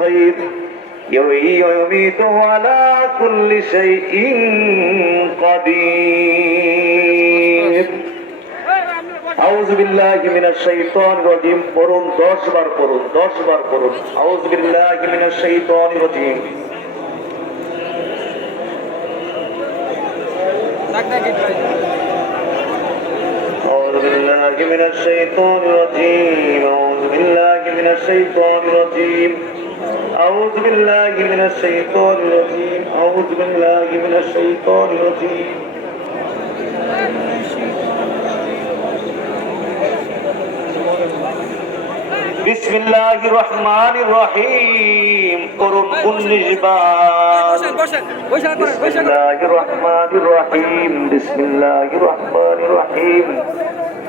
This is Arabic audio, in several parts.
الخير يميت على كل شيء قدير أعوذ بالله من الشيطان الرجيم قرون دوش بار قرون دوش بار قرون أعوذ بالله من الشيطان الرجيم Tak tak أعوذ بالله من الشيطان الرجيم. أعوذ بالله من الشيطان الرجيم. أعوذ بالله من الشيطان الرجيم. أعوذ بالله من الشيطان الرجيم. بسم الله الرحمن الرحيم. قرن كل جبال. بسم الله الرحمن الرحيم. بسم الله الرحمن الرحيم.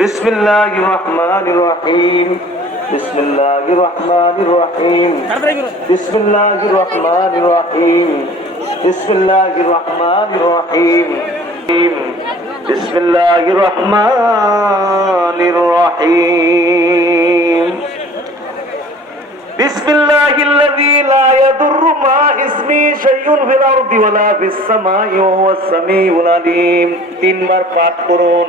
بسم الله الرحمن الرحيم بسم الله الرحمن الرحيم তাড়াতাড়ি করুন بسم الله الرحمن الرحيم بسم الله الرحمن الرحيم بسم الله الرحمن الرحيم بسم الله الذي لا يضر مع اسمه شيء في الارض ولا في السماء وهو السميع العليم তিনবার পাঠ করুন